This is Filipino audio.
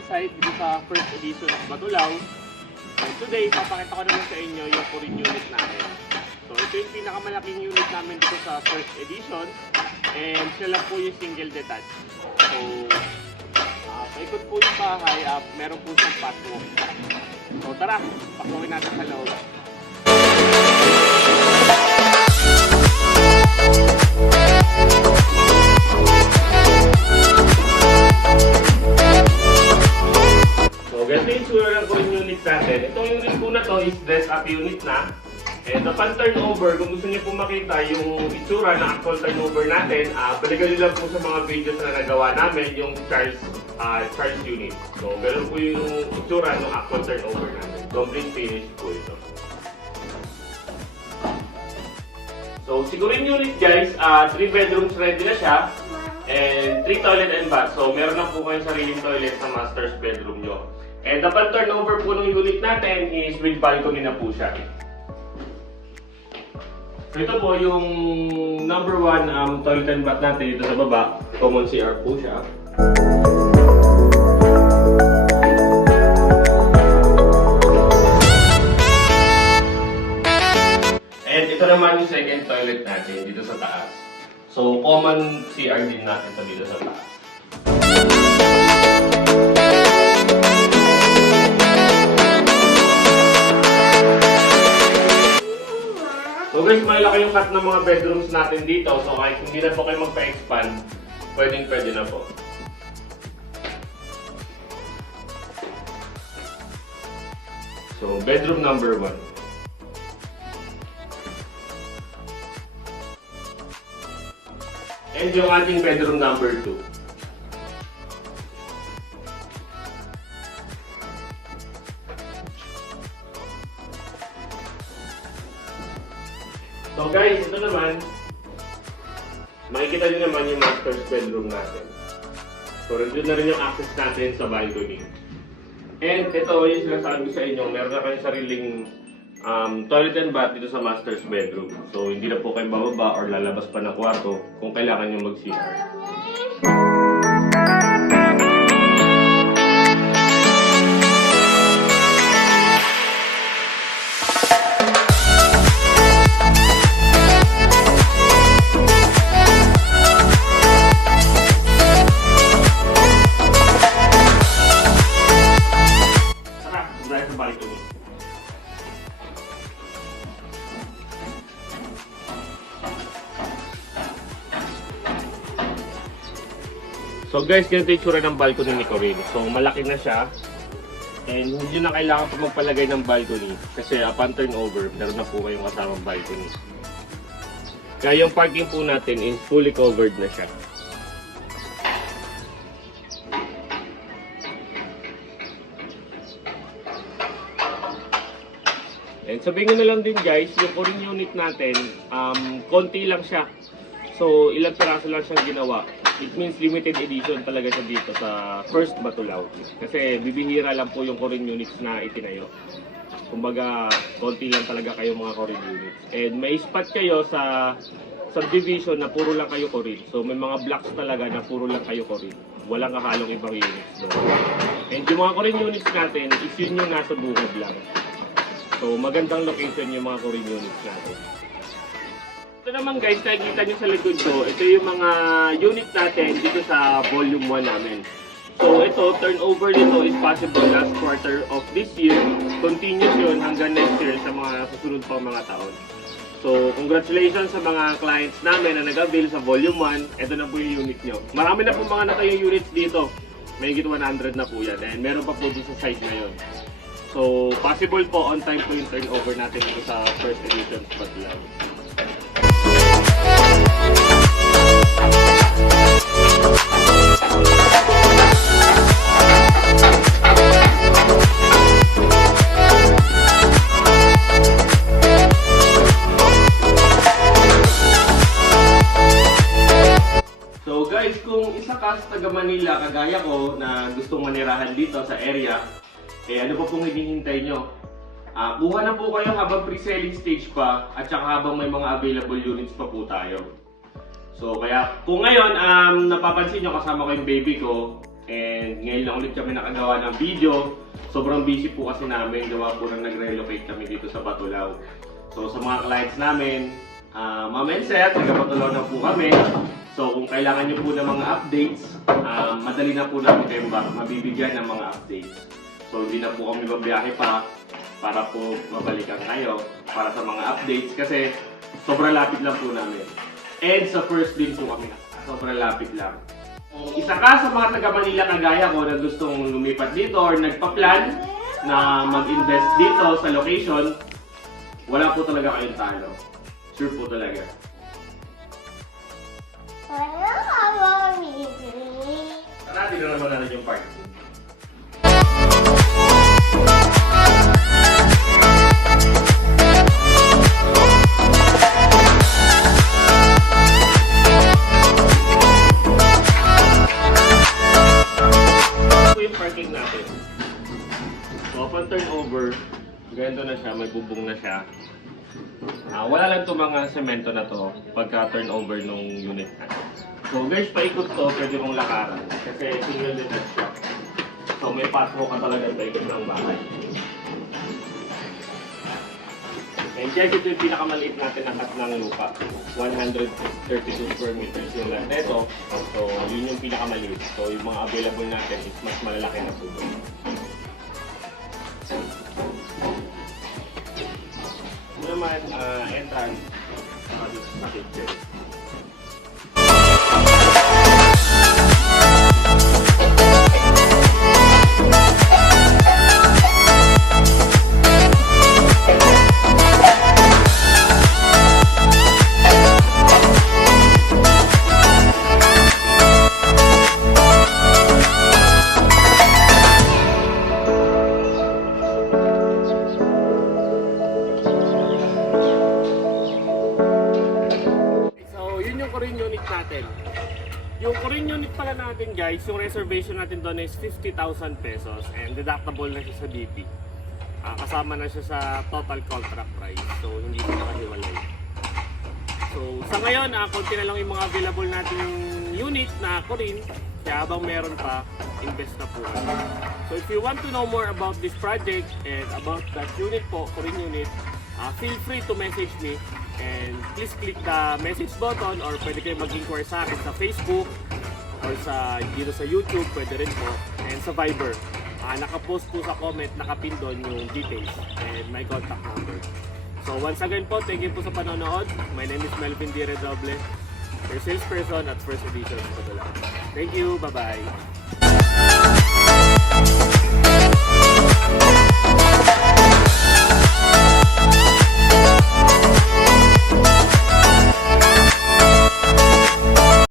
sa site dito sa first edition of Batulaw. And today, papakita ko naman sa inyo yung Corin unit natin. So ito yung pinakamalaking unit namin dito sa first edition. And siya lang po yung single detached. So, paikot po yung bahay, meron po siyang pathwalk. So tara, pakuhin natin sa loob. Ganito yung sura ng Corin unit natin. Itong unit po na to is dress up unit na. And upon turnover, kung gusto niyo po makita yung itsura na actual turnover natin, balikan nyo lang po sa mga videos na nagawa namin yung Charles unit. So, ganun po yung itsura ng actual turnover natin. Complete finish po ito. So, siguro yung unit guys, 3 bedrooms ready na siya. And 3 toilet and bath. So, meron na po kayong sariling toilet sa master's bedroom nyo. And upon turnover po ng unit natin is with balcony na po siya. So ito po yung number 1 toilet and bath natin dito sa baba. Common CR po siya. And ito naman yung second toilet natin dito sa taas. So common CR din natin ito dito sa taas. So guys, malaki yung cut ng mga bedrooms natin dito. So kahit hindi na po kayo magpa-expand, pwede na po. So bedroom number 1. And yung ating bedroom number 2. So guys, ito naman, makikita nyo naman yung master's bedroom natin. So nandun na rin yung access natin sa balcony. And ito yung sinasabi sa inyo, meron na kayong sariling toilet and bath dito sa master's bedroom. So hindi na po kayo bababa or lalabas pa ng kwarto kung kailangan nyo mag-CR. So guys, ganito yung tsura ng balcony ni Corin. So malaki na siya. And hindi na kailangan pa magpalagay ng balcony. Kasi upon turnover, meron na po kayong kasamang balcony. Kaya yung parking po natin is fully covered na siya. And sabihin nyo na lang din guys, yung Corin unit natin, konti lang siya. So ilang piraso lang siyang ginawa. It means limited edition talaga siya dito sa first Batulaw. Kasi bibihira lang po yung Corin units na itinayo. Kumbaga, konti lang talaga kayo mga Corin units. And may spot kayo sa subdivision na puro lang kayo Corin. So may mga blocks talaga na puro lang kayo Corin. Walang kahalong ibang units doon. And yung mga Corin units natin, is yun yung nasa bukod lang. So magandang location yung mga Corin units natin. Ito naman guys, nakikita nyo sa likod ko, ito yung mga unit natin dito sa volume 1 namin. So ito, turnover nito is possible last quarter of this year. Continuous yun hanggang next year sa mga susunod pang mga taon. So congratulations sa mga clients namin na nag-avail sa volume 1. Ito na po yung unit nyo. Marami na po mga natayong units dito. May higit 100 na po yan. And meron pa po dito sa site ngayon. So possible po on time po yung turnover natin dito sa first edition of Batulaw. So guys, kung isa ka sa taga Manila kagaya ko na gustong manirahan dito sa area, ano pa pong hinihintay nyo? Kuha na po kayo habang pre-selling stage pa at saka habang may mga available units pa po tayo. So kaya kung ngayon napapansin nyo kasama ko yung baby ko, And ngayon lang ulit kami nakagawa ng video. Sobrang busy po kasi namin, gawa po nang nag-relocate kami dito sa Batulao. So sa mga clients namin, Ma'am and Sir, taga Batulao na po kami. So kung kailangan nyo po ng mga updates, madali na po namin kayo mabibigyan ng mga updates. So hindi na po kami babiyahe pa para po mabalikan kayo para sa mga updates kasi sobrang lapit lang po namin. And sa first din po kami, sobrang lapit lang. Kung isa ka sa mga taga Manila kagaya ko na gustong lumipat dito or nagpa-plan na mag-invest dito sa location, wala po talaga kayong talo. Sure po talaga. Tara, tignan naman natin yung parking. Parking natin. So, upon turnover, ganito na siya, may bubong na siya. Wala lang itong mga semento na to pagka turnover nung unit natin. So guys, paikot to, pwede mong lakaran kasi single detach siya. So may pathwalk ka talaga paikot ng bahay. And guys, ito yung pinakamaliit natin na cut ng lupa. 132 square meters yung land nito. So, yun yung pinakamaliit. So, yung mga available natin is mas malalaki na po. Ito naman, entrance. Sa kitchen. Korean unit natin. Yung Korean unit pala natin guys, yung reservation natin doon is 50,000 pesos and deductible na siya sa DP. Kasama na siya sa total contract price. So hindi siya nakahiwalay. So sa ngayon, konti na lang yung mga available nating unit na Korean. Kaya habang meron pa, invest na po. So if you want to know more about this project and about that unit po, Korean unit, feel free to message me. And please click the message button or pwede kayo mag-inquire sa akin sa Facebook or dito sa YouTube, pwede rin po. And sa Viber. Nakapost po sa comment, nakapin doon yung details and my contact number. So once again po, thank you po sa panonood. My name is Melvin D. Redoble, your salesperson at First Edition. Thank you, bye-bye.